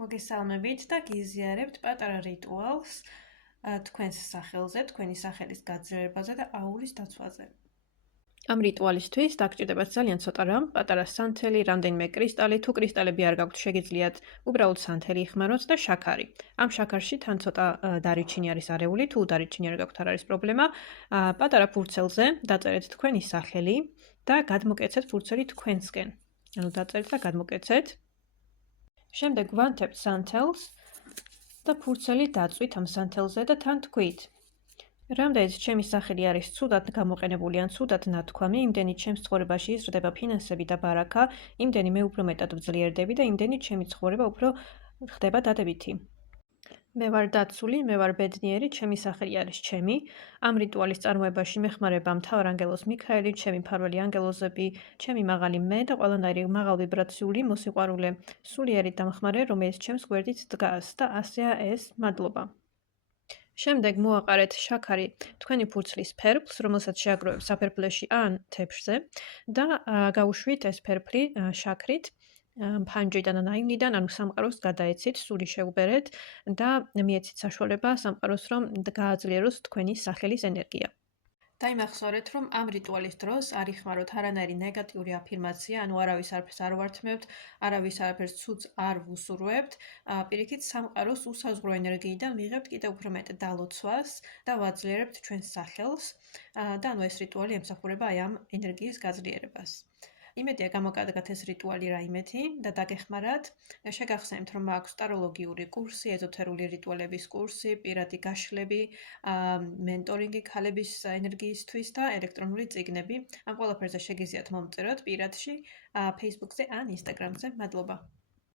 მოგესალმებით და გიზიარებთ პატარა რიტუალს თქვენს სახელზე, თქვენი სახელის გაძლიერებაზე და აურის დაცვაზე. ამ რიტუალისთვის დაგჭირდებათ ძალიან ცოტა რამ, პატარა სანთელი, რამდენიმე კრისტალი, თუ კრისტალები არ გაქვთ, შეგიძლიათ უბრალოდ სანთელი იხმაროთ და შაქარი. ამ შაქარში თან ცოტა დარიჩინი არის არეული, თუ დარიჩინი არ გაქვთ, არ არის პრობლემა. პატარა ფურცელზე დაწერეთ თქვენი სახელი და გადმოკეცეთ ფურცელი თქვენსკენ. ანუ დაწერეთ და გადმოკეცეთ. შემდეგ ვანთებთ სანთელს და ფურცელი დაწვით ამ სანთელზე და თან თქვით. რამდენიც ჩემი სახელი არის ცუდად გამოყენებული ან ცუდად ნათქვამი, იმდენი ჩემს ცხოვრებაში იზრდება ფინანსები და ბარაკა, იმდენი მე უფრო მეტად ვძლიერდები და იმდენი ჩემი ცხოვრება უფრო ხდება დადებითი. მე ვარ დაცული, მე ვარ ბედნიერი, ჩემი სახელი არის ჩემი. ამ რიტუალის წარმოებაში მეხმარება მთავარ ანგელოზ მიქაელი, ჩემი მფარველი ანგელოზები, ჩემი მაღალი მე და ყველანაირი მაღალ ვიბრაციული, მოსიყვარულე, სულიერი დამხმარე, რომელიც ჩემს გვერდით დგას და ასეა ეს, მადლობა. შემდეგ მოაყარეთ შაქარი თქვენი ფურცლის ფერფლს, რომელსაც შეაგროვებ საფერფლეში ან თეფშზე და გაუშვით ეს ფერფლი შაქრით ფანჯრიდან ან აივნიდან, ანუ სამყაროს გადაეცით, სული შეუბერეთ და მიეცით საშუალება სამყაროს, რომ გააძლიეროს თქვენი სახელის ენერგია. დაიმახსოვრეთ, რომ ამ რიტუალის დროს არ იხმაროთ არანაირი ნეგატიური აფირმაცია, ანუ არავის არაფერს არ ვართმევთ, არავის არაფერს ცუდს არ ვუსურვებთ, პირიქით სამყაროს უსაზღვრო ენერგიიდან ვიღებთ კიდევ უფრო მეტ დალოცვას და ვაძლიერებთ ჩვენს სახელს და ანუ ეს რიტუალი ემსახურება აი ამ ენერგიის გაძლიერებას. იმედია გამოკადგათ ეს რიტუალი რაიმეთი და დაგეხმარათ. შეგახსენებთ, რომ აქვს ტაროლოგიური კურსი, ეზოთერული რიტუალების კურსი, პირადი გაშლები, მენტორინგი ქალების ენერგიისთვის და ელექტრონული წიგნები. ამ ყველაფერზე შეგიძლიათ მომწეროთ პირადში, Facebook-ზე ან Instagram-ზე. მადლობა.